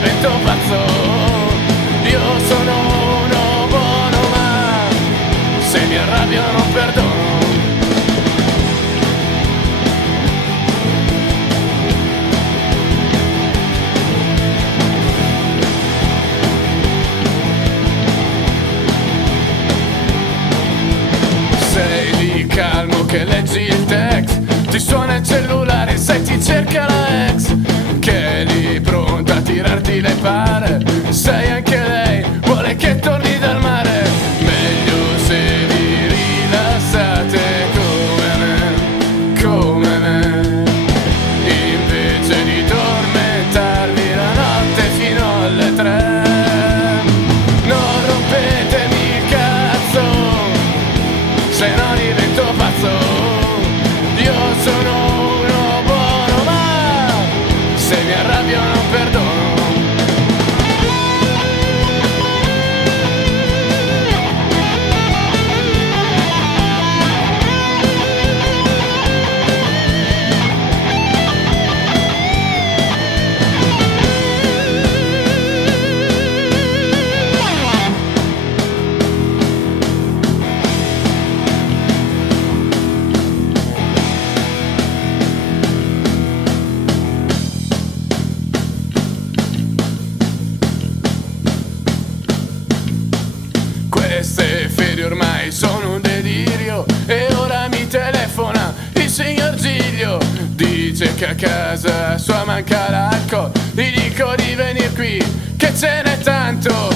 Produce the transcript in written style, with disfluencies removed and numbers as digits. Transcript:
divento pazzo. Io sono uno buono, ma se mi arrabbio non perdono. Sei lì calmo che leggi il text, ti suona il cellulare, sai ti cerca la ex, che è lì pronta a tirarti le pare. Sai anche lei vuole che torni dal mare. Meglio se vi rilassate come me, invece di tormentarvi la notte fino alle 3. Non rompetemi il cazzo, se no divento pazzo. Io sono uno buono, ma se mi arrabbio non perdono. Queste ferie ormai sono un delirio e ora mi telefona il signor Giglio. Dice che a casa sua manca l'alcol, gli dico di venir qui che ce n'è tanto.